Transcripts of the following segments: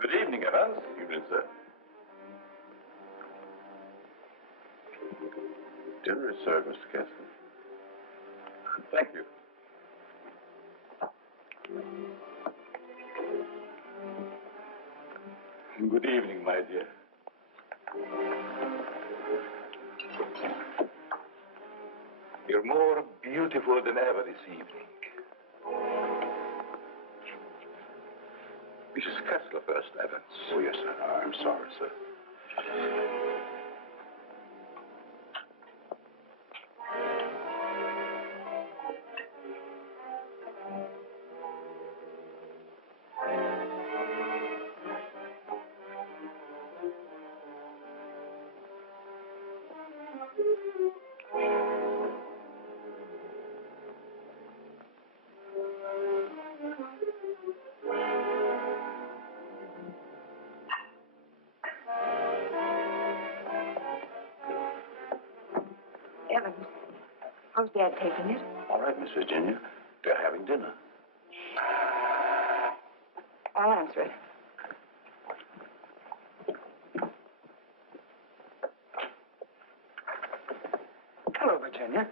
Good evening, Evans. Evening, sir. Dinner is served, Mr. Kessler. Thank you. Good evening, my dear. You're more beautiful than ever this evening. Mrs. Kessler first, Evans. Oh, yes, sir. I'm sorry, sir. Evans, how's Dad taking it? All right, Miss Virginia. They're having dinner. I'll answer it. Hello, Virginia.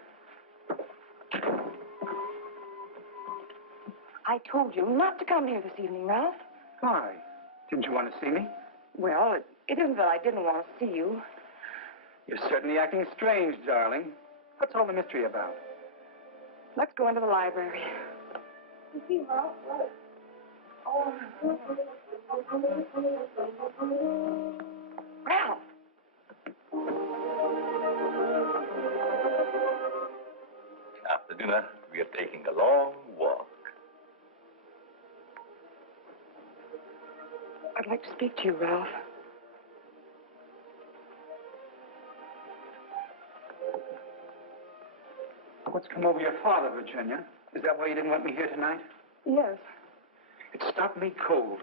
I told you not to come here this evening, Ralph. Why? Didn't you want to see me? Well, it isn't that I didn't want to see you. You're certainly acting strange, darling. What's all the mystery about? Let's go into the library. Ralph! After dinner, we are taking a long walk. I'd like to speak to you, Ralph. What's come over your father, Virginia? Is that why you didn't want me here tonight? Yes. It stopped me cold.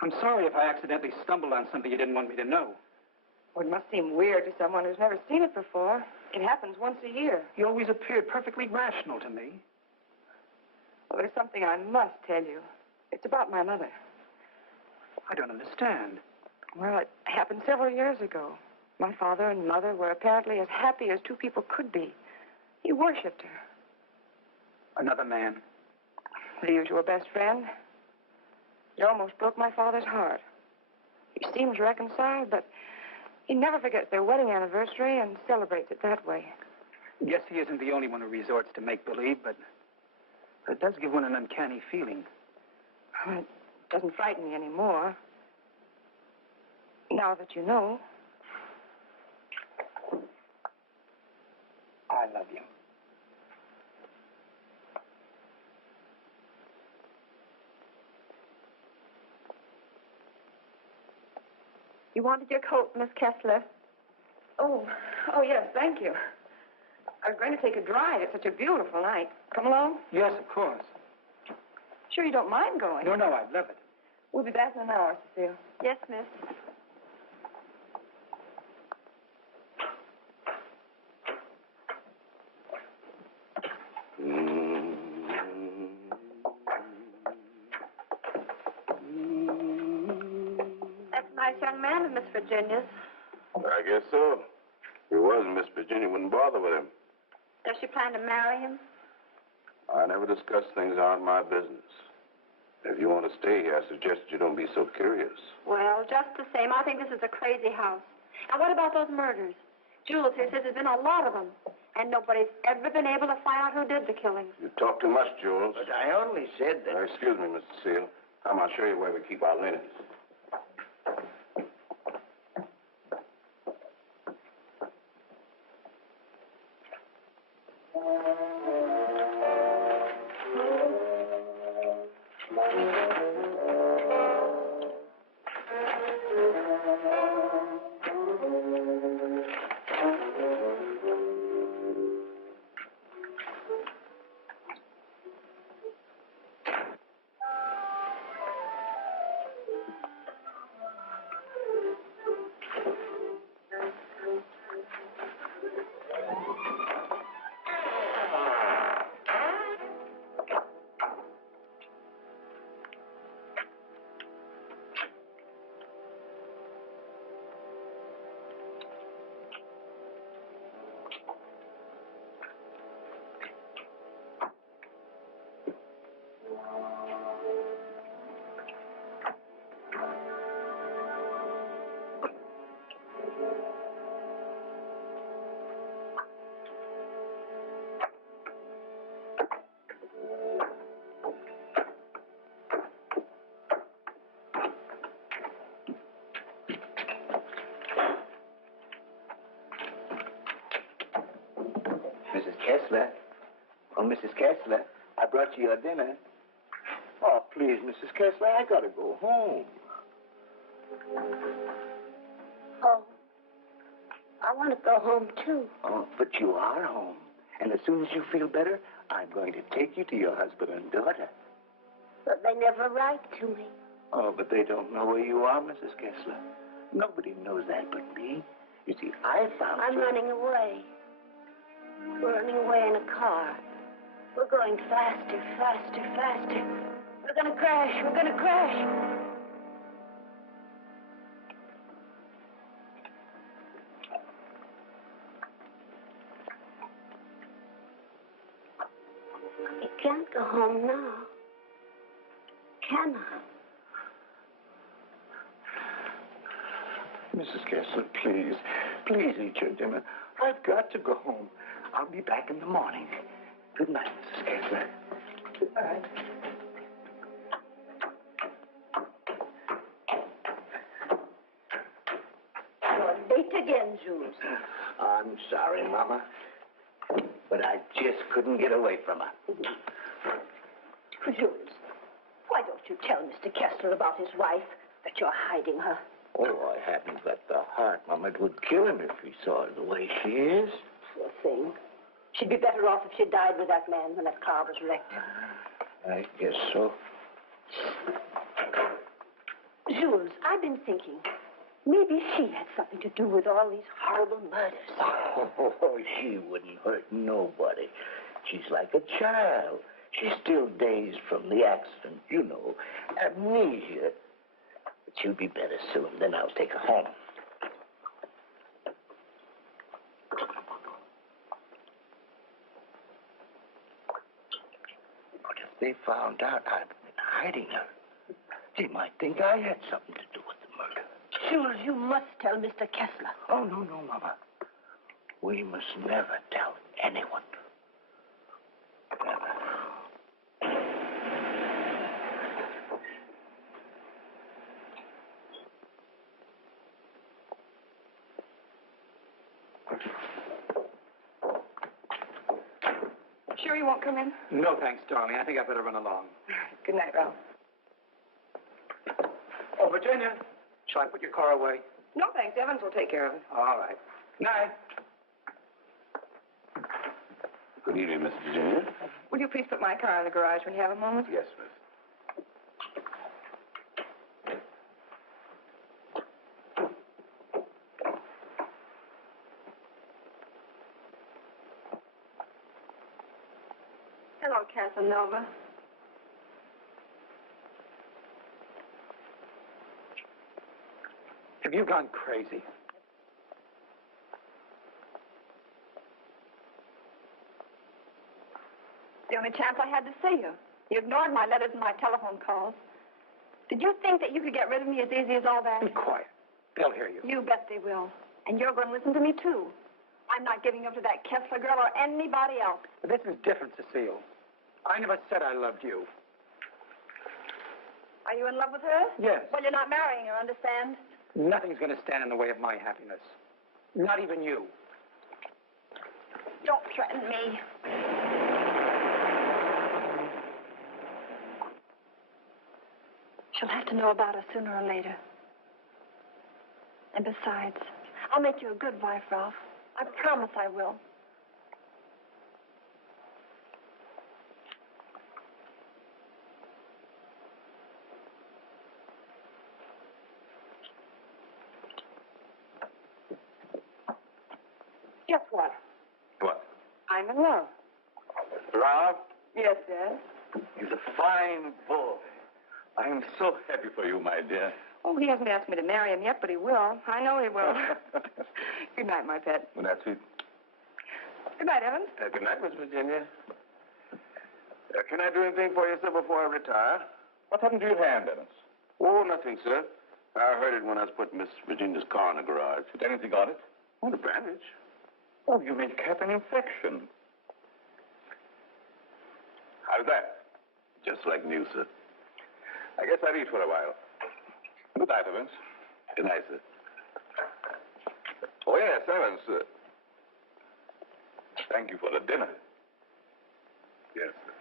I'm sorry if I accidentally stumbled on something you didn't want me to know. Well, it must seem weird to someone who's never seen it before. It happens once a year. You always appeared perfectly rational to me. Well, there's something I must tell you. It's about my mother. I don't understand. Well, it happened several years ago. My father and mother were apparently as happy as two people could be. He worshipped her. Another man. The usual best friend. He almost broke my father's heart. He seems reconciled, but he never forgets their wedding anniversary and celebrates it that way. Guess he isn't the only one who resorts to make-believe, but it does give one an uncanny feeling. Well, it doesn't frighten me anymore. Now that you know. I love you. You wanted your coat, Miss Kessler? Oh, yes, thank you. I was going to take a drive. It's such a beautiful night. Come along? Yes, of course. Sure you don't mind going? No, I'd love it. We'll be back in an hour, Cecile. Yes, miss. That's a nice young man of Miss Virginia's. I guess so. If he wasn't, Miss Virginia wouldn't bother with him. Does she plan to marry him? I never discuss things that aren't my business. If you want to stay here, I suggest you don't be so curious. Well, just the same, I think this is a crazy house. And what about those murders? Jules here says there's been a lot of them, and nobody's ever been able to find out who did the killings. You talk too much, Jules. But I only said that... Excuse me, Mr. Seal. Come, I'll show you where we keep our linens. Mrs. Kessler. Oh, Mrs. Kessler, I brought you your dinner. Oh, please, Mrs. Kessler, I gotta go home. Home? I want to go home, too. Oh, but you are home. And as soon as you feel better, I'm going to take you to your husband and daughter. But they never write to me. Oh, but they don't know where you are, Mrs. Kessler. Nobody knows that but me. You see, I found I'm running away. We're running away in a car. We're going faster, faster, faster. We're gonna crash. We're gonna crash. I can't go home now. Can I? Mrs. Kessler, please, please eat your dinner. I've got to go home. I'll be back in the morning. Good night, Mrs. Kessler. Good night. You're late again, Jules. I'm sorry, Mama, but I just couldn't get away from her. Jules, why don't you tell Mr. Kessler about his wife, that you're hiding her? Oh, I haven't got the heart, Mama. It would kill him if he saw her the way she is. Poor thing. She'd be better off if she died with that man when that car was wrecked. I guess so. Jules, I've been thinking, maybe she had something to do with all these horrible murders. Oh, she wouldn't hurt nobody. She's like a child. She's still dazed from the accident, you know, amnesia. But she'll be better soon. Then I'll take her home. But if they found out I've been hiding her, they might think I had something to do with the murder. Jules, you must tell Mr. Kessler. Oh, no, Mama. We must never tell anyone. Never. Sure you won't come in? No, thanks, darling. I think I better run along. Good night, Ralph. Oh, Virginia, shall I put your car away? No, thanks. Evans will take care of it. All right. Night. Good evening, Miss Virginia. Will you please put my car in the garage when you have a moment? Yes, miss. Hello, Casanova. Have you gone crazy? The only chance I had to see you. You ignored my letters and my telephone calls. Did you think that you could get rid of me as easy as all that? Be quiet. They'll hear you. You bet they will. And you're going to listen to me, too. I'm not giving up to that Kessler girl or anybody else. But this is different, Cecile. I never said I loved you. Are you in love with her? Yes. Well, you're not marrying her, understand? Nothing's going to stand in the way of my happiness. Not even you. Don't threaten me. She'll have to know about us sooner or later. And besides, I'll make you a good wife, Ralph. I promise I will. Guess what? What? I'm in love. Ralph? Yes, Dad. He's a fine boy. I am so happy for you, my dear. Oh, he hasn't asked me to marry him yet, but he will. I know he will. Good night, my pet. Well, that's it. Good night, Evans. Good night, Miss Virginia. Can I do anything for you, sir, before I retire? What happened to your hand, Evans? Oh, nothing, sir. I heard it when I was putting Miss Virginia's car in the garage. Did anything on it? Oh, the bandage. Oh, you may have an infection. How's that? Just like new, sir. I guess I'll eat for a while. Good night, Evans. Good night, sir. Oh, yes, Evans. Thank you for the dinner. Yes, sir.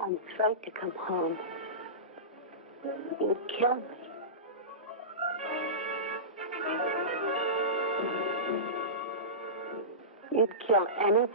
I'm afraid to come home. You'd kill me. You'd kill anybody.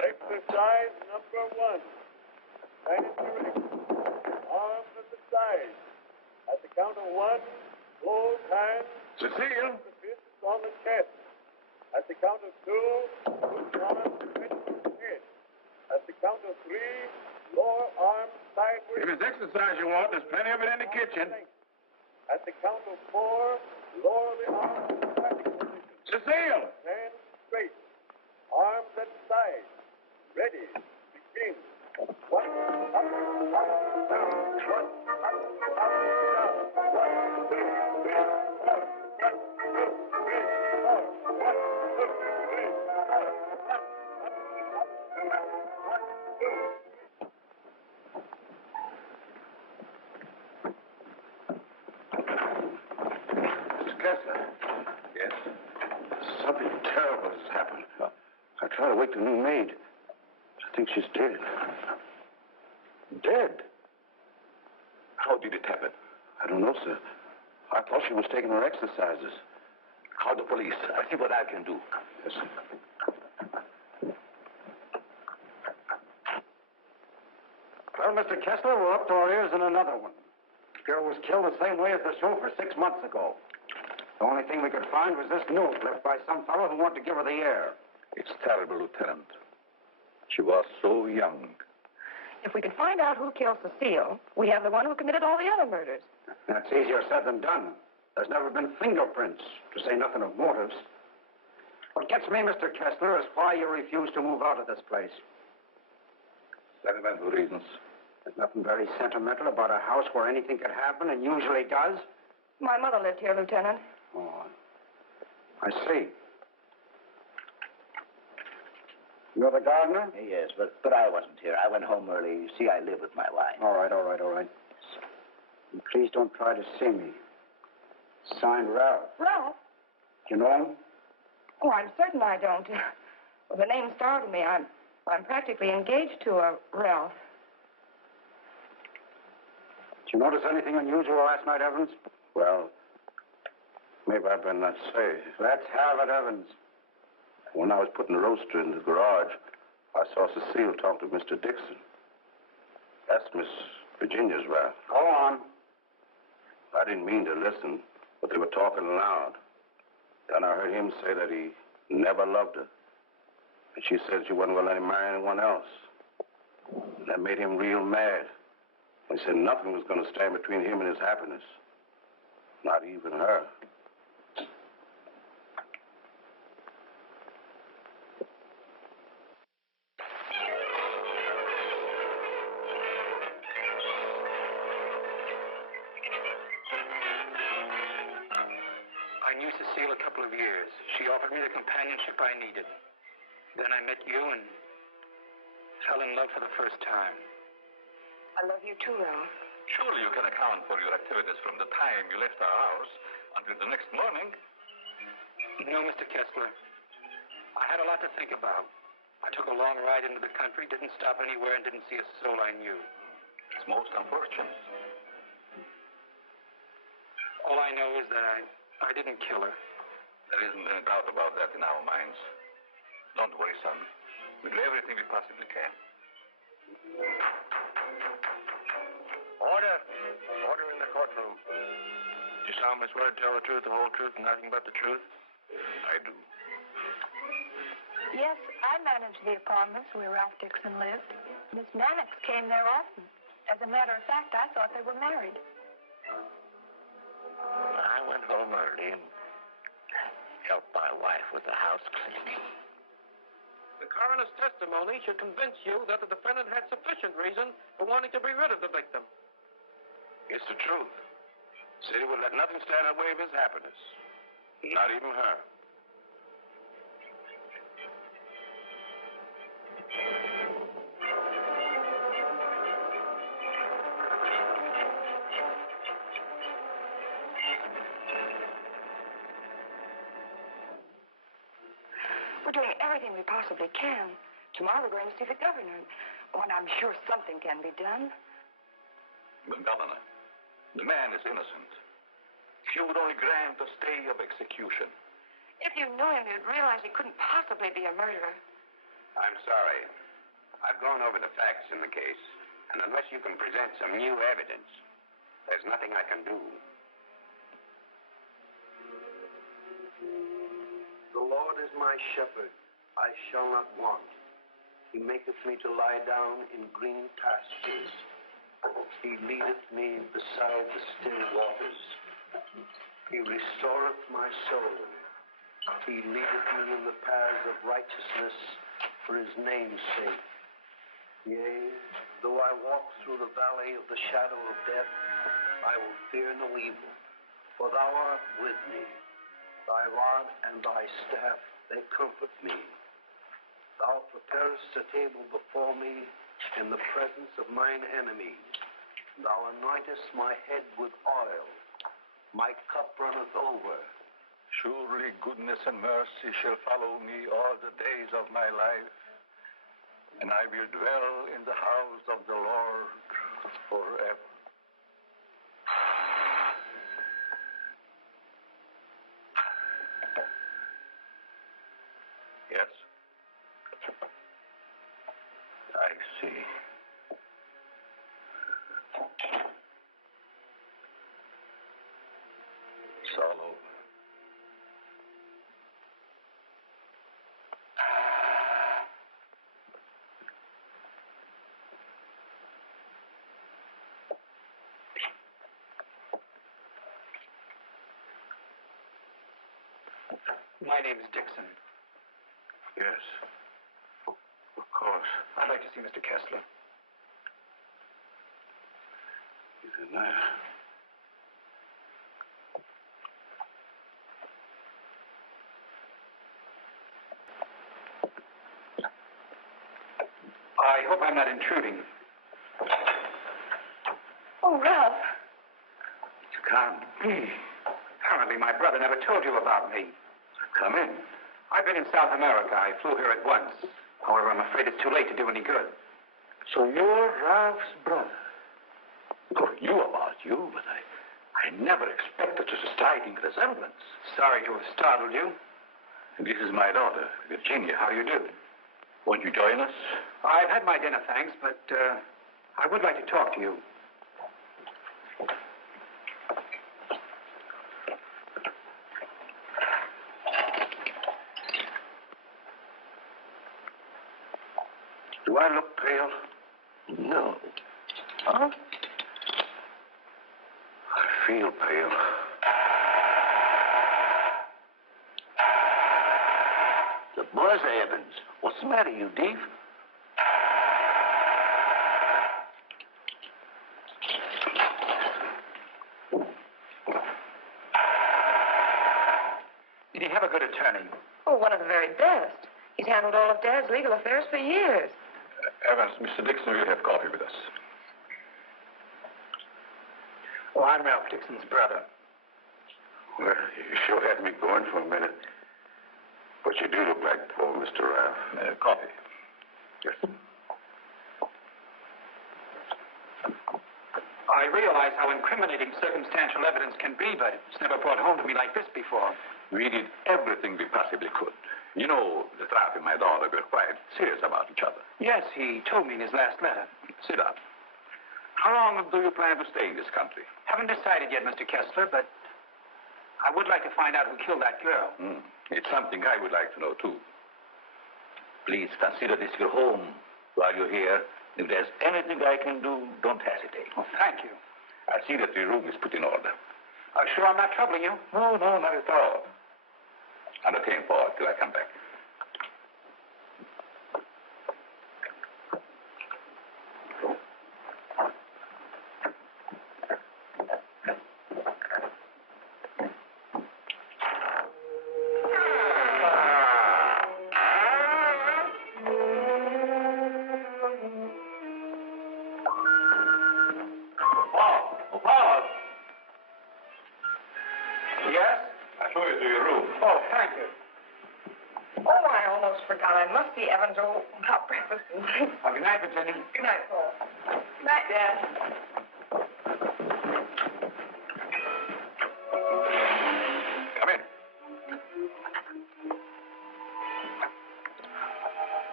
Exercise number 1. Stand erect. Arms at the side. At the count of 1, close hands. Cecile! The fists on the chest. At the count of 2, loose arms stretch the head. At the count of 3, lower arms sideways. If it's exercise you want, there's plenty of it in the kitchen. At the count of 4, lower the arms to standing position. Cecile! Hands straight. Arms at side. Ready. Begin. 1, up, up, down. 1, up, up, down. 1, 2, 3, 4. 1, 2, 3, 4. 1, 2, 3, 4. Up, up, up, 1, 2. Mr. Kessler. Yes? Something terrible has happened. I tried to wake the new maid. I think she's dead. Dead? How did it happen? I don't know, sir. I thought she was taking her exercises. Call the police. I'll see what I can do. Yes, sir. Well, Mr. Kessler, we're up to our ears in another one. The girl was killed the same way as the chauffeur 6 months ago. The only thing we could find was this note left by some fellow who wanted to give her the air. It's terrible, Lieutenant. She was so young. If we can find out who killed Cecile, we have the one who committed all the other murders. That's easier said than done. There's never been fingerprints, to say nothing of motives. What gets me, Mr. Kessler, is why you refuse to move out of this place. Sentimental reasons. There's nothing very sentimental about a house where anything could happen and usually does. My mother lived here, Lieutenant. Oh, I see. You're the gardener? Yes, but I wasn't here. I went home early. You see, I live with my wife. All right. And please don't try to see me. Signed, Ralph. Ralph? Do you know him? Oh, I'm certain I don't. Well, the name startled me. I'm practically engaged to a Ralph. Did you notice anything unusual last night, Evans? Well, maybe I better not say. Let's have it, Evans. When I was putting the roaster in the garage, I saw Cecile talk to Mr. Dickson. That's Miss Virginia's Ralph. Go on. I didn't mean to listen, but they were talking loud. Then I heard him say that he never loved her. And she said she wasn't going to let him marry anyone else. And that made him real mad. He said nothing was going to stand between him and his happiness. Not even her. I knew Cecile a couple of years. She offered me the companionship I needed. Then I met you and fell in love for the first time. I love you too, Ralph. Surely you can account for your activities from the time you left our house until the next morning. No, Mr. Kessler. I had a lot to think about. I took a long ride into the country, didn't stop anywhere, and didn't see a soul I knew. It's most unfortunate. All I know is that I didn't kill her. There isn't any doubt about that in our minds. Don't worry, son. We'll do everything we possibly can. Order. Order in the courtroom. You solemnly swear to tell the truth, the whole truth, and nothing but the truth? I do. Yes, I managed the apartments where Ralph Dickson lived. Miss Mannix came there often. As a matter of fact, I thought they were married. I went home early and helped my wife with the house cleaning. The coroner's testimony should convince you that the defendant had sufficient reason for wanting to be rid of the victim. It's the truth. City would let nothing stand in the way of his happiness. Not even her. We're doing everything we possibly can. Tomorrow we're going to see the governor. Oh, and I'm sure something can be done. The governor, the man is innocent. If you would only grant a stay of execution. If you knew him, you'd realize he couldn't possibly be a murderer. I'm sorry. I've gone over the facts in the case, and unless you can present some new evidence, there's nothing I can do. The Lord is my shepherd, I shall not want. He maketh me to lie down in green pastures. He leadeth me beside the still waters. He restoreth my soul. He leadeth me in the paths of righteousness for his name's sake. Yea, though I walk through the valley of the shadow of death, I will fear no evil, for thou art with me. Thy rod and thy staff, they comfort me. Thou preparest a table before me in the presence of mine enemies. Thou anointest my head with oil. My cup runneth over. Surely goodness and mercy shall follow me all the days of my life, and I will dwell in the house of the Lord forever. Yes? I see. It's all over. My name is Dickson. Yes. Of course. I'd like to see Mr. Kessler. He's in there. I hope I'm not intruding. Oh, Ralph. Come. Apparently my brother never told you about me. Come in. I've been in South America. I flew here at once. However, I'm afraid it's too late to do any good. So you're Ralph's brother. Oh, you about you, but I never expected such a striking resemblance. Sorry to have startled you. This is my daughter, Virginia. How do you do? Won't you join us? I've had my dinner, thanks, but I would like to talk to you. Do I look pale? No. Huh? I feel pale. The buzz, Evans. What's the matter, you thief? Did he have a good attorney? Oh, one of the very best. He's handled all of Dad's legal affairs for years. Evans, Mr. Dickson will have coffee with us. Oh, I'm Ralph Dickson's brother. Well, you sure had me going for a minute. But you do look like poor Mr. Ralph. Coffee. Yes. I realize how incriminating circumstantial evidence can be, but it's never brought home to me like this before. We did everything we possibly could. You know, the Ralph and my daughter were quite serious about each other. Yes, he told me in his last letter. Sit down. How long do you plan to stay in this country? Haven't decided yet, Mr. Kessler, but I would like to find out who killed that girl. It's something I would like to know, too. Please consider this your home while you're here. If there's anything I can do, don't hesitate. Oh, thank you. I'll see that your room is put in order. Sure I'm not troubling you? No, not at all. Entertain forward till I come back. Yes? I'll show you to your room. Oh, thank you. Oh, I almost forgot. I must see Evans about breakfast tonight. Well, good night, Virginia. Good night, Paul. Good night, Dad. Come in.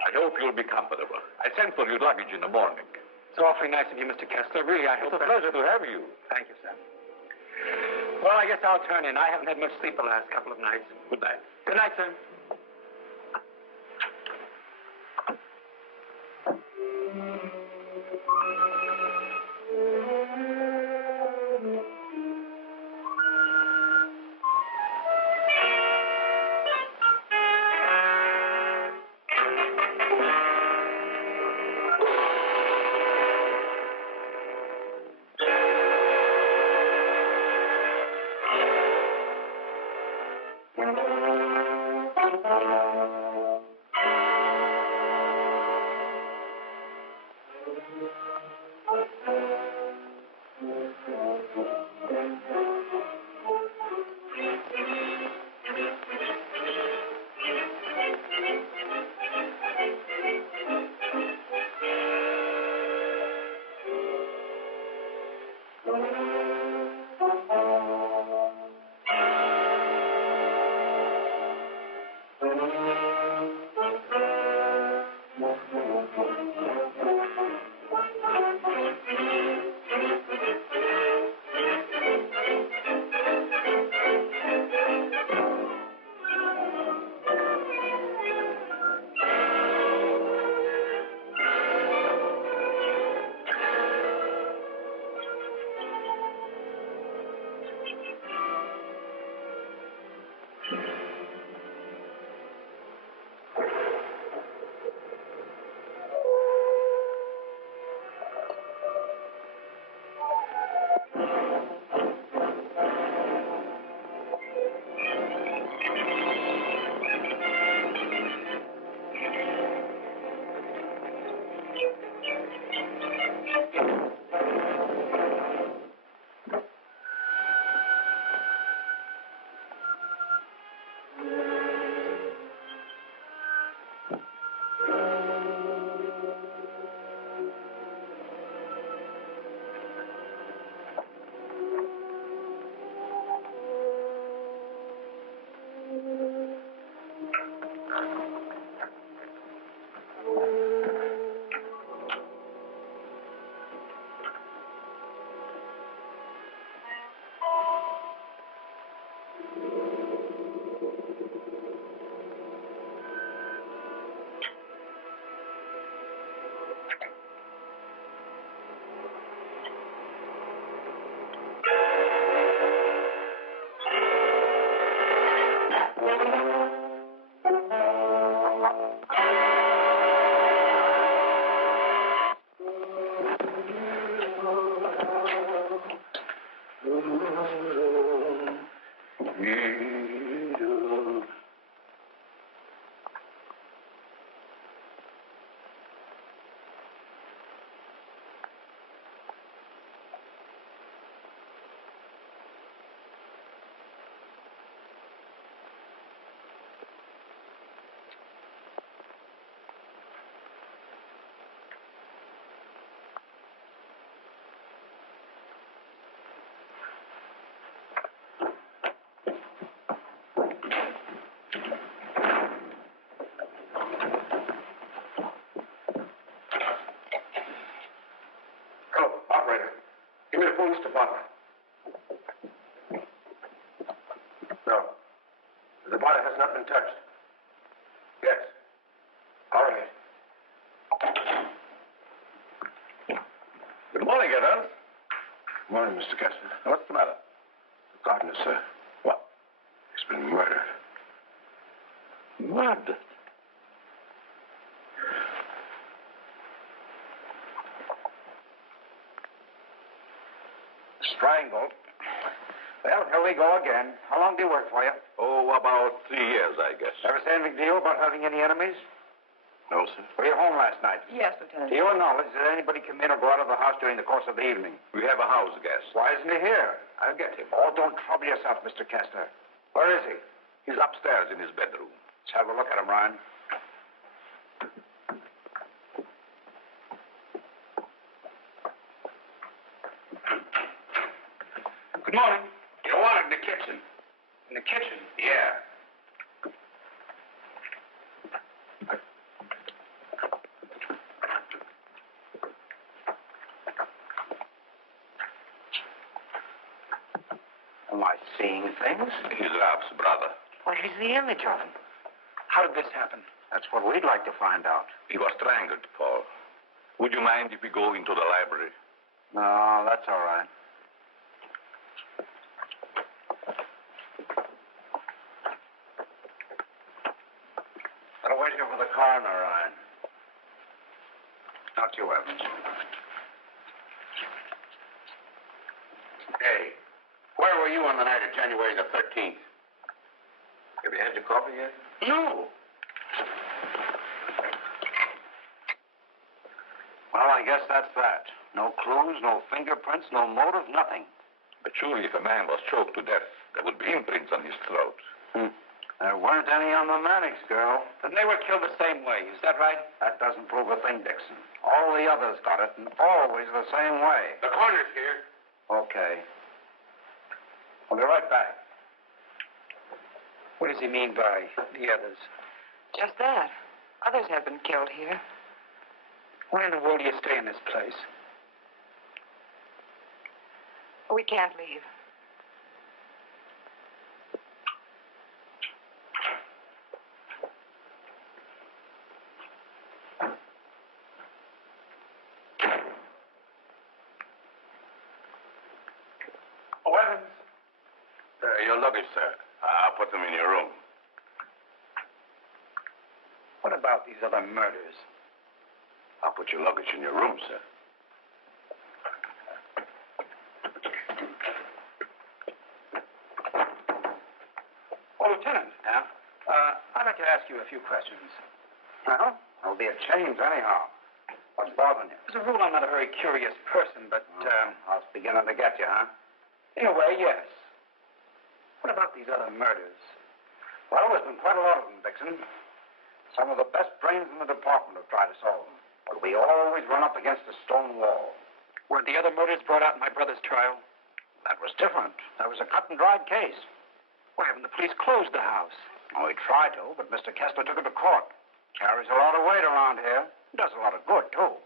I hope you'll be comfortable. I sent for your luggage in the morning. It's awfully nice of you, Mr. Kessler. Really, I hope It's a pleasure to have you. Thank you, Sam. Well, I guess I'll turn in. I haven't had much sleep the last couple of nights. Good night. Good night, sir. Give me the police department. No. The body has not been touched. Yes. All right. Good morning, Evans. Good morning, Mr. Kessler. What's the matter? The gardener, sir. What? He's been murdered. Murdered? Strangled. Well, here we go again. How long do you work for you? Oh, about 3 years, I guess. Ever say anything to you about having any enemies? No, sir. Were you home last night? Yes, Lieutenant. To your knowledge, did anybody come in or go out of the house during the course of the evening? We have a house guest. Why isn't he here? I'll get him. Oh, don't trouble yourself, Mr. Kessler. Where is he? He's upstairs in his bedroom. Let's have a look at him, Ryan. Good morning. You want it in the kitchen? In the kitchen? Yeah. Am I seeing things? He's Rap's brother. Well, he's the image of him. How did this happen? That's what we'd like to find out. He was strangled, Paul. Would you mind if we go into the library? No, that's all right. I'll wait here for the coroner, Ryan. Not you, Evans. Hey, where were you on the night of January the 13th? Have you had your coffee yet? No. Well, I guess that's that. No clues, no fingerprints, no motive, nothing. But surely if a man was choked to death, there would be imprints on his throat. There weren't any on the Mannix girl. Then they were killed the same way. Is that right? That doesn't prove a thing, Dickson. All the others got it, and always the same way. The coroner's here. Okay. I'll be right back. What does he mean by the others? Just that. Others have been killed here. Why in the world do you stay in this place? We can't leave. Oh, Evans. Your luggage, sir. I'll put them in your room. What about these other murders? I'll put your luggage in your room, sir. Oh, Lieutenant. Yeah? I'd like to ask you a few questions. Well, there'll be a change anyhow. What's bothering you? As a rule, I'm not a very curious person, but, I was beginning to get you, huh? in a way, yes. What about these other murders? Well, there's been quite a lot of them, Dickson. Some of the best brains in the department have tried to solve them. But we always run up against a stone wall. Were the other murders brought out in my brother's trial? That was different. That was a cut-and-dried case. Why haven't the police closed the house? Oh, we tried to, but Mr. Kessler took it to court. Carries a lot of weight around here. Does a lot of good, too.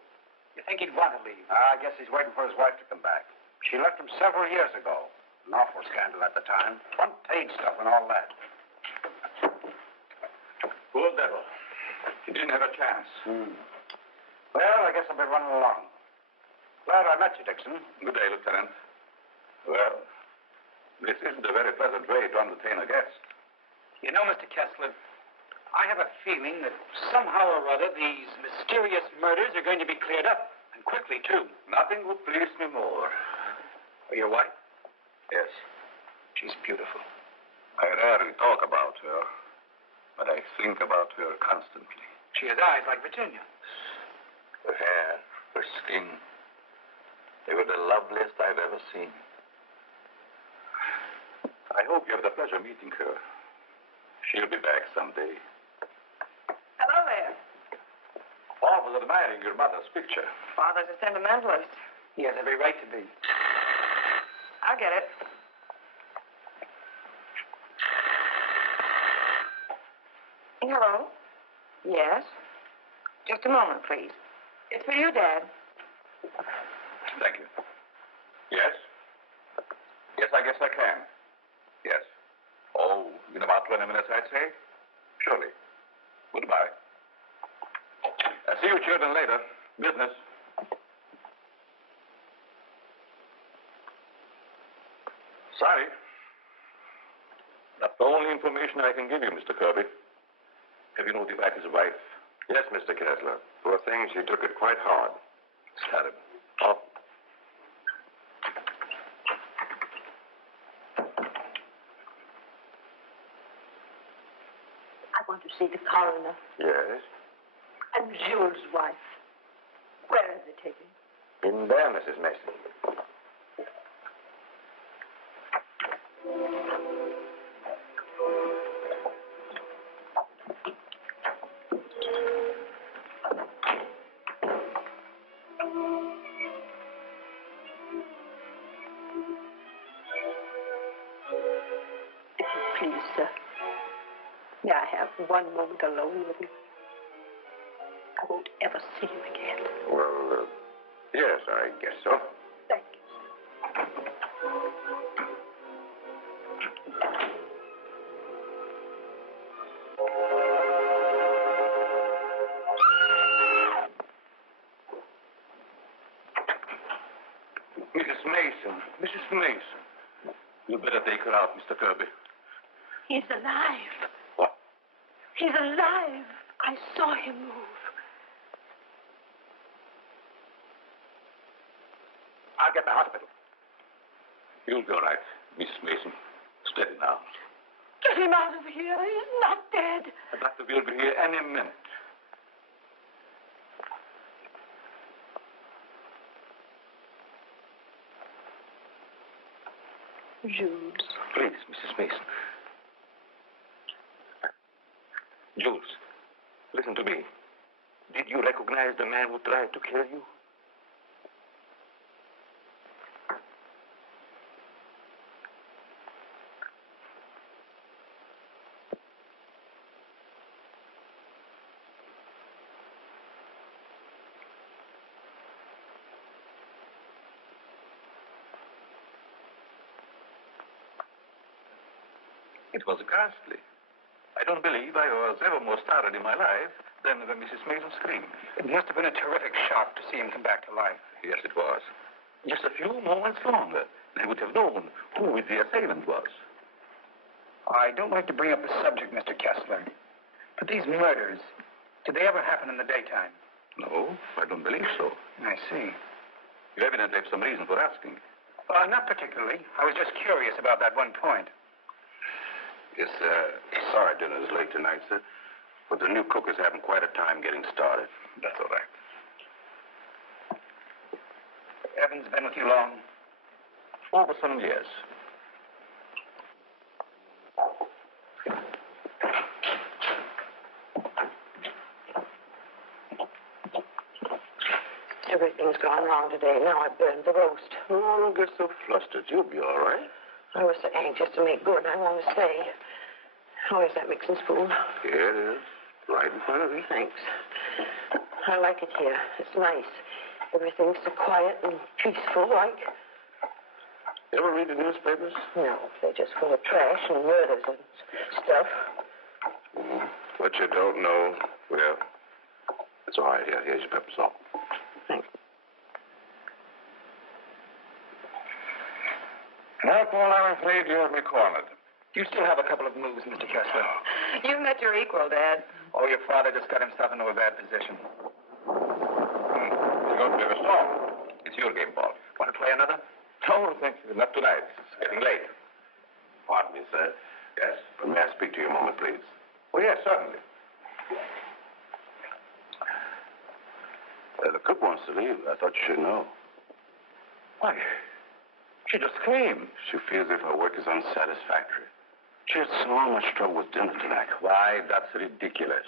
You think he'd want to leave? I guess he's waiting for his wife to come back. She left him several years ago. An awful scandal at the time. Front-page stuff and all that. Poor devil. He didn't have a chance. Well, I guess I'll be running along. Glad I met you, Dickson. Good day, Lieutenant. Well, this isn't a very pleasant way to entertain a guest. You know, Mr. Kessler, I have a feeling that somehow or other these mysterious murders are going to be cleared up, and quickly, too. Nothing would please me more. Your wife? Yes. She's beautiful. I rarely talk about her, but I think about her constantly. She has eyes like Virginia. Her hair, her skin, they were the loveliest I've ever seen. I hope you have the pleasure of meeting her. She'll be back someday. Hello there. Paul was admiring your mother's picture. Father's a sentimentalist. He has every right to be. I'll get it. Hello? Yes? Just a moment, please. It's for you, Dad. Thank you. Yes? Yes, I guess I can. Yes. Oh, in about 20 minutes, I'd say. Surely. Goodbye. I'll see you children later. Business. Sorry. That's the only information I can give you, Mr. Kirby. Have you notified his wife? Yes, Mr. Kessler. Poor thing, she took it quite hard. It's terrible. Oh. I want to see the coroner Yes? and Jules' wife. Where are they taken? In there, Mrs. Mason. one moment alone with him. I won't ever see him again. Well, yes, I guess so. Thank you. Mrs. Mason. Mrs. Mason. You better take her out, Mr. Kirby. He's alive. What? He's alive. I saw him move. I'll get the hospital. You'll be all right, Mrs. Mason. Steady now. Get him out of here. He's not dead. The doctor will be here any minute. Jules. Please, Mrs. Mason. Jules, listen to me. Did you recognize the man who tried to kill you? It was ghastly. I don't believe I was ever more startled in my life than when Mrs. Mason screamed. It must have been a terrific shock to see him come back to life. Yes, it was. Just a few moments longer, and I would have known who the assailant was. I don't like to bring up the subject, Mr. Kessler, but these murders, did they ever happen in the daytime? No, I don't believe so. I see. You evidently have some reason for asking. Not particularly. I was just curious about that one point. Yes, sorry dinner is late tonight, sir. But the new cook is having quite a time getting started. That's all right. Evans been with you long? Over some years. Everything's gone wrong today. Now I burned the roast. Oh, don't get so flustered. You'll be all right. I was so anxious to make good. I want to stay. How is that mixing spoon? Here it is. Right in front of you. Thanks. I like it here. It's nice. Everything's so quiet and peaceful, like. You ever read the newspapers? No, they're just full of trash and murders and stuff. Mm-hmm. What you don't know, well, it's all right. Here's your pepper salt. Thanks. Now, Paul, I'm afraid you have me cornered. You still have a couple of moves, Mr. Kessler. You've met your equal, Dad. Oh, your father just got himself into a bad position. You're going to be a storm. It's your game, Paul. Want to play another? No, thank you. Not tonight. It's getting late. Pardon me, sir. Yes? But may I speak to you a moment, please? Oh, yes, certainly. The cook wants to leave. I thought you should know. Why? She just came. She feels as if her work is unsatisfactory. She had so much trouble with dinner tonight. Why, that's ridiculous.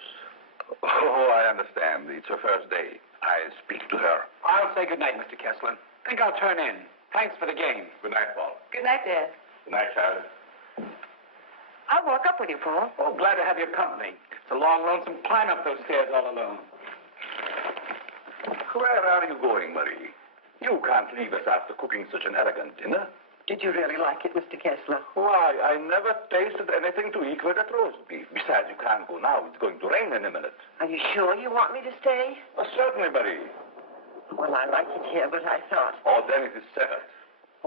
Oh, I understand. It's her first day. I'll speak to her. I'll say good night, Mr. Kessler. Think I'll turn in. Thanks for the game. Good night, Paul. Good night, Dad. Good night, Charlie. I'll walk up with you, Paul. Oh, glad to have your company. It's a long, lonesome climb up those stairs all alone. Where are you going, Marie? You can't leave us after cooking such an elegant dinner. Did you really like it, Mr. Kessler? Why, I never tasted anything to equal that roast beef. Besides, you can't go now. It's going to rain in a minute. Are you sure you want me to stay? Oh, certainly, Marie. Well, I like it here, but I thought... Oh, then it is settled.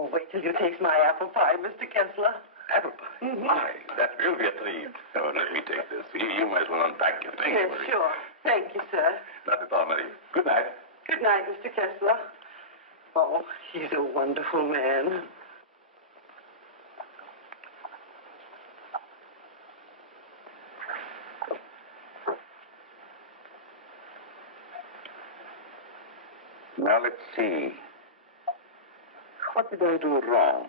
Oh, wait till you taste my apple pie, Mr. Kessler. Apple pie? Mm-hmm. My, that will be a treat. Oh, let me take this. You might as well unpack your things, Yes, Marie. sure. Thank you, sir. Not at all, Marie. Good night. Good night, Mr. Kessler. Oh, he's a wonderful man. Now, let's see. What did I do wrong?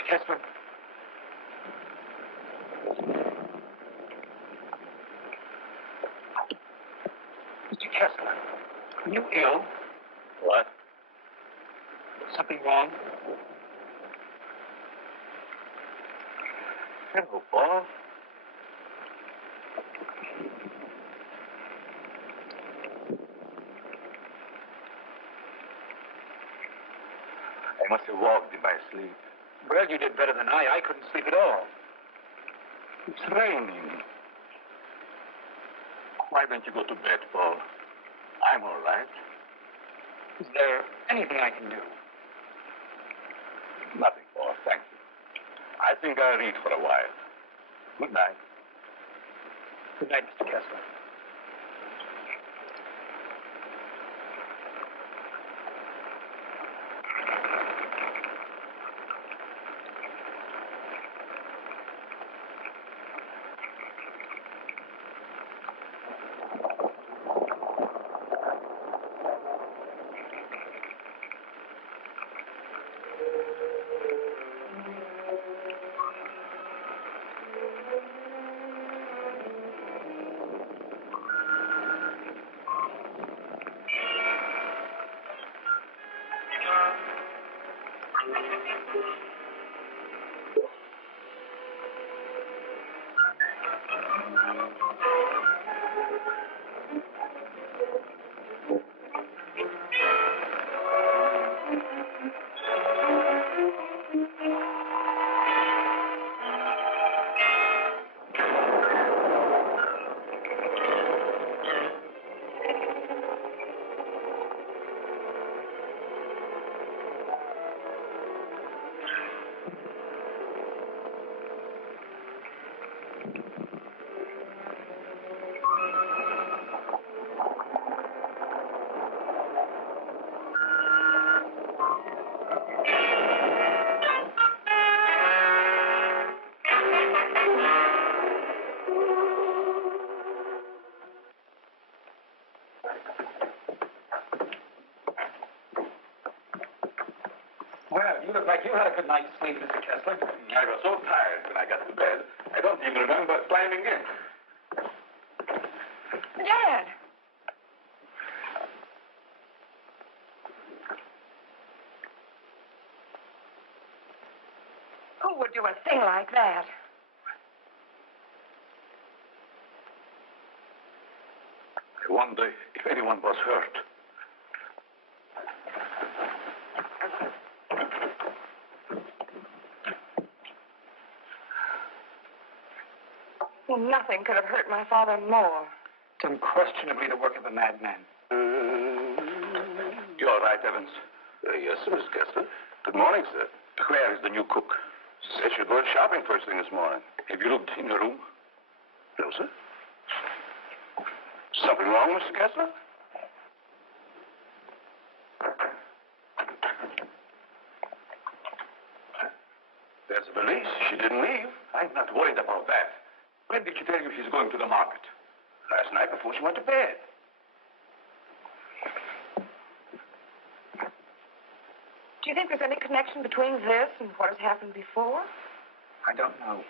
Mr. Kessler. Mr. Kessler, are you ill? What? Something wrong? Hello, Paul. I must have walked in my sleep. Well, you did better than I. I couldn't sleep at all. It's raining. Why don't you go to bed, Paul? I'm all right. Is there anything I can do? Nothing, Paul. Thank you. I think I'll read for a while. Good night. Good night, Mr. Kessler. Well, you look like you had a good night's sleep, Mr. Kessler. I was so tired when I got to bed, I don't even remember climbing in. Dad! Who would do a thing like that? I wonder if anyone was hurt. Well, nothing could have hurt my father more. It's unquestionably the work of a madman. You all right, Evans? Yes, sir, Mr. Kessler. Good morning, sir. Where is the new cook? Said you're going shopping first thing this morning. Have you looked in your room? No, sir. Something wrong, Mr. Kessler? There's a valise. She didn't leave. I'm not worried about that. When did she tell you she's going to the market? Last night before she went to bed. Do you think there's any connection between this and what has happened before? I don't know.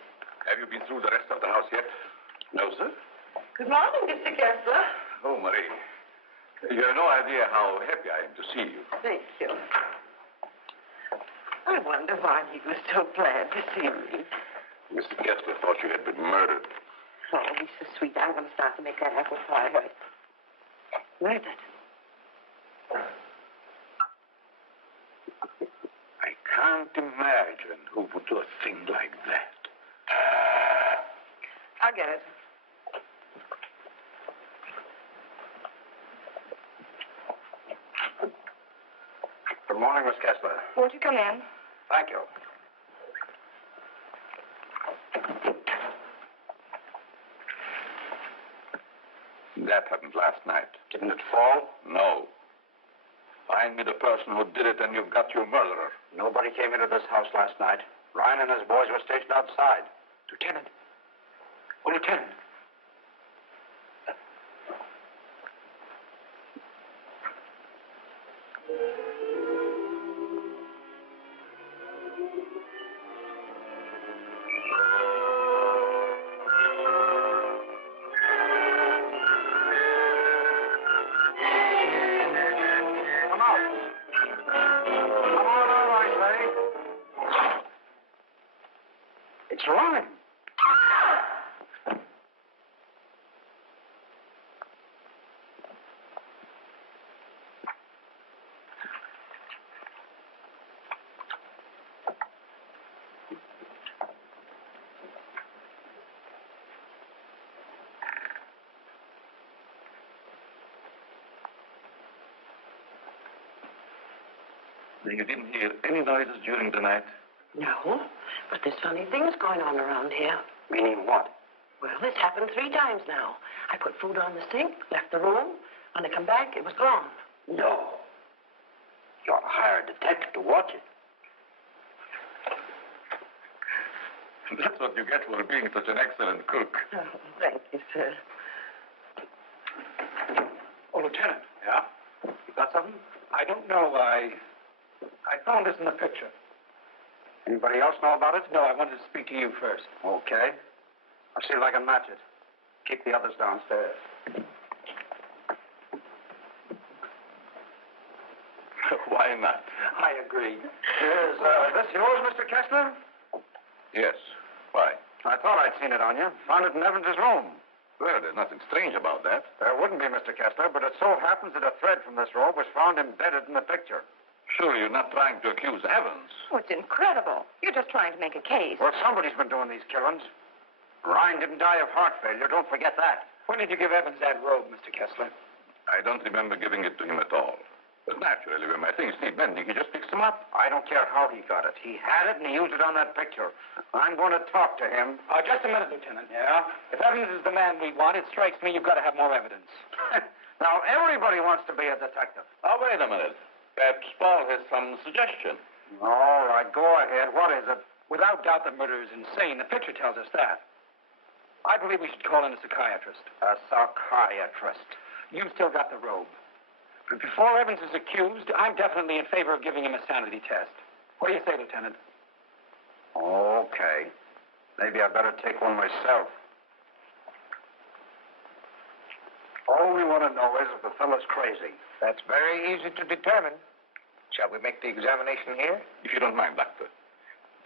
Have you been through the rest of the house yet? No, sir. Good morning, Mr. Kessler. Oh, Marie. You have no idea how happy I am to see you. Thank you. I wonder why he was so glad to see me. Mr. Kessler thought you had been murdered. Oh, he's so sweet. I'm going to start to make that apple pie. Murdered. I can't imagine who would do a thing like that. I'll get it. Good morning, Miss Kessler. Won't you come in? Thank you. That happened last night. Didn't it fall? No. Find me the person who did it and you've got your murderer. Nobody came into this house last night. Ryan and his boys were stationed outside. Lieutenant. Oh, Lieutenant. Then you didn't hear any noises during the night? No, but there's funny things going on around here. Meaning what? Well, it's happened 3 times now. I put food on the sink, left the room. When I come back, it was gone. No. You ought to hire a detective to watch it. That's what you get for being such an excellent cook. Oh, thank you, sir. Oh, Lieutenant. Yeah? You got something? I don't know. I found this in the picture. Anybody else know about it? No, I wanted to speak to you first. Okay. I'll see if I can match it. Keep the others downstairs. Why not? I agree. Is this yours, Mr. Kessler? Yes. Why? I thought I'd seen it on you. Found it in Evans's room. Well, there's nothing strange about that. There wouldn't be, Mr. Kessler, but it so happens that a thread from this robe was found embedded in the picture. Sure, you're not trying to accuse Evans. Oh, it's incredible. You're just trying to make a case. Well, somebody's been doing these killings. Ryan didn't die of heart failure. Don't forget that. When did you give Evans that robe, Mr. Kessler? I don't remember giving it to him at all. But naturally, when my things need mending, he just picks them up. I don't care how he got it. He had it, and he used it on that picture. I'm going to talk to him. Just a minute, Lieutenant. Yeah? If Evans is the man we want, it strikes me you've got to have more evidence. Now, everybody wants to be a detective. Oh, wait a minute. Perhaps Paul has some suggestion. All right, go ahead. What is it? Without doubt, the murder is insane. The picture tells us that. I believe we should call in a psychiatrist. A psychiatrist. You've still got the robe. But before Evans is accused, I'm definitely in favor of giving him a sanity test. What do you say, Lieutenant? Okay. Maybe I better take one myself. All we want to know is if the fellow's crazy. That's very easy to determine. Shall we make the examination here? If you don't mind, Doctor.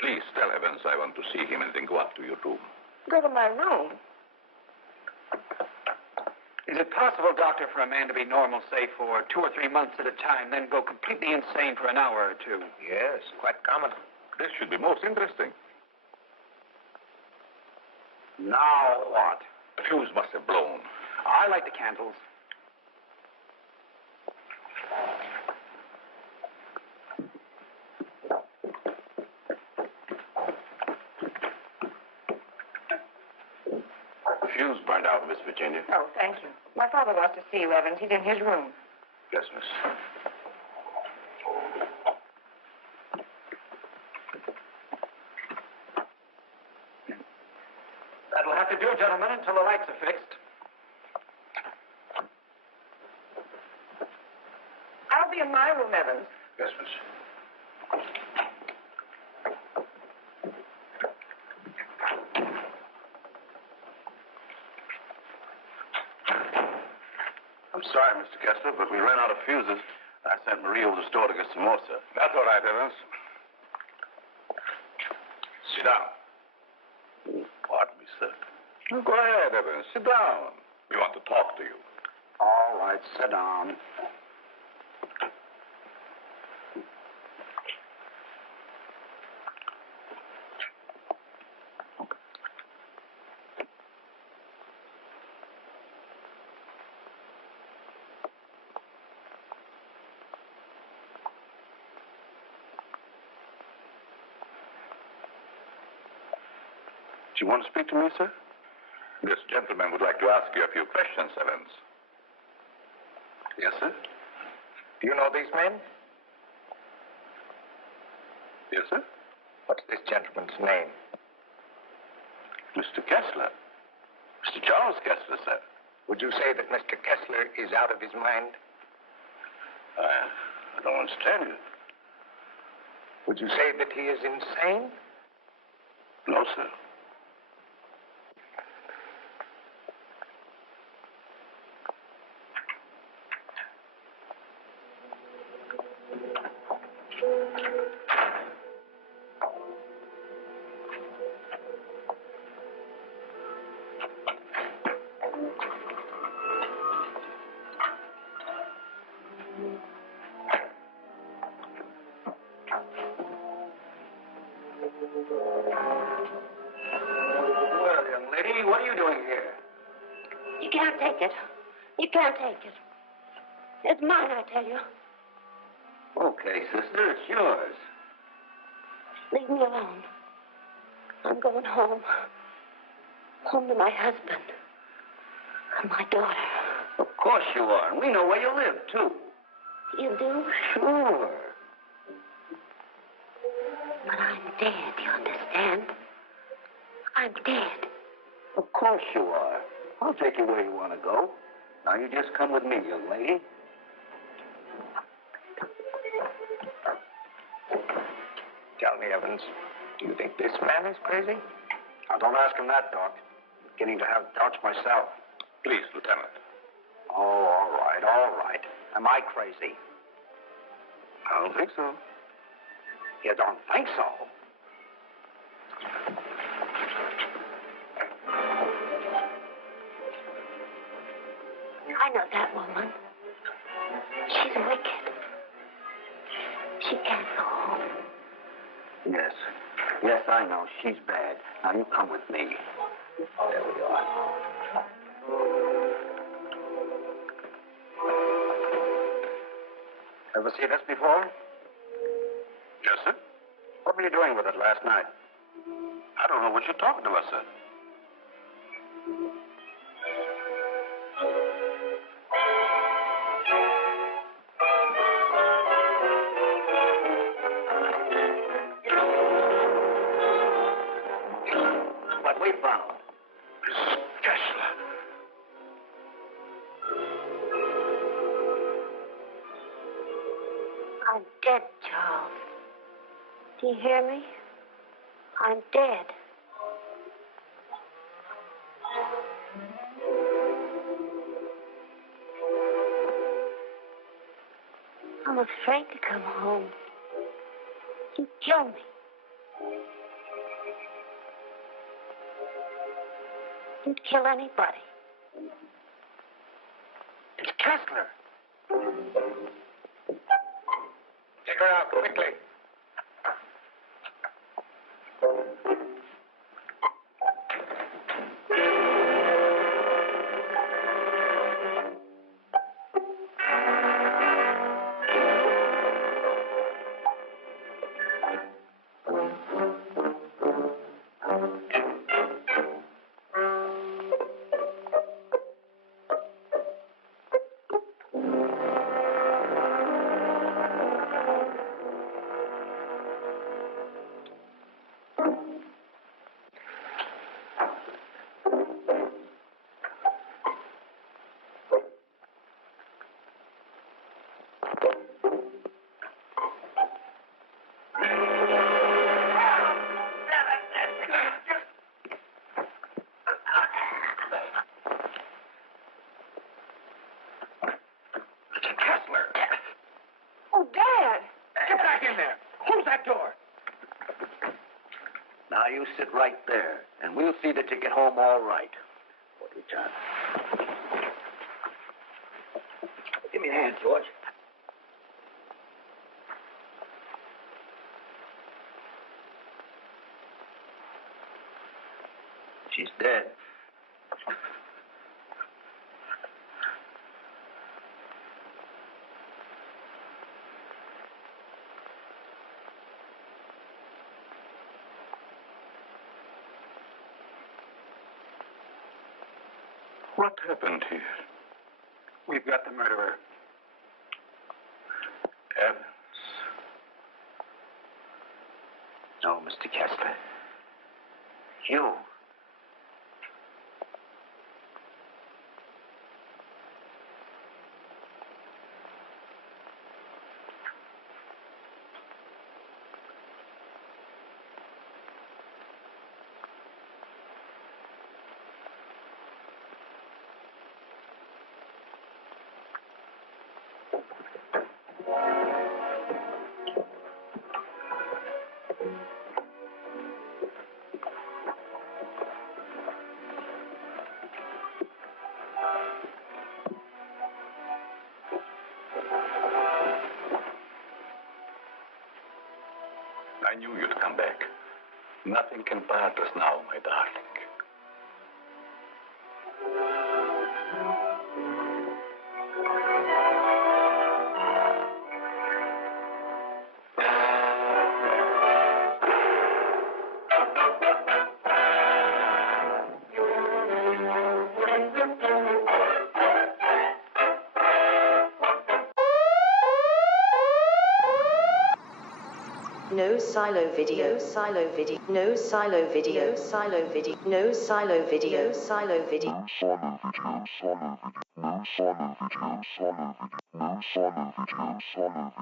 Please tell Evans I want to see him and then go up to your room. Go to my room. Is it possible, Doctor, for a man to be normal, say, for 2 or 3 months at a time, then go completely insane for an hour or 2? Yes, quite common. This should be most interesting. Now what? The fuse must have blown. I light the candles. The fuse burned out, Miss Virginia. Oh, thank you. My father wants to see you, Evans. He's in his room. Yes, miss. That'll have to do, gentlemen, until the lights are fixed. I'll be in my room, Evans. Yes, miss. I'm sorry, Mr. Kessler, but we ran out of fuses. I sent Marie over to the store to get some more, sir. That's all right, Evans. Sit down. Pardon me, sir. Oh, go ahead, Evans. Sit down. We want to talk to you. All right, sit down. Do you want to speak to me, sir? This gentleman would like to ask you a few questions, Evans. Yes, sir. Do you know these men? Yes, sir. What's this gentleman's name? Mr. Kessler. Mr. Charles Kessler, sir. Would you say that Mr. Kessler is out of his mind? I don't understand you. Would you say that he is insane? No, sir. Well, young lady, what are you doing here? You can't take it. You can't take it. It's mine, I tell you. Okay, sister, it's yours. Leave me alone. I'm going home. Home to my husband. And my daughter. Of course you are, and we know where you live, too. You do? Sure. But I'm dead, you understand? I'm dead. Of course you are. I'll take you where you want to go. Now you just come with me, young lady. Tell me, Evans, do you think this man is crazy? Now, don't ask him that, Doc. I'm beginning to have doubts myself. Please, Lieutenant. Oh, all right, all right. Am I crazy? I don't think so. You don't think so? I know that woman. She's wicked. She can't go home. Yes. Yes, I know. She's bad. Now you come with me. There we are. Ever see this before? Yes, sir? What were you doing with it last night? I don't know what you're talking about, sir. What we found. Mrs. Kessler. I'm dead, Charles. Do you hear me? I'm dead. I'm afraid to come home. You kill me. You'd kill anybody. It's Kessler. Take her out, quickly. Oh, Dad! Get back in there. Close that door. Now you sit right there, and we'll see that you get home all right. What do you, John? Give me a hand, George. She's dead. What happened here? We've got the murderer. Evans. No, Mr. Kessler. You. I knew you'd come back. Nothing can part us now, my darling. No silo video, silo video, no silo video, silo video, no silo video, silo video. No silo video, silo video, no silo video, silo video, no silo video, silo video.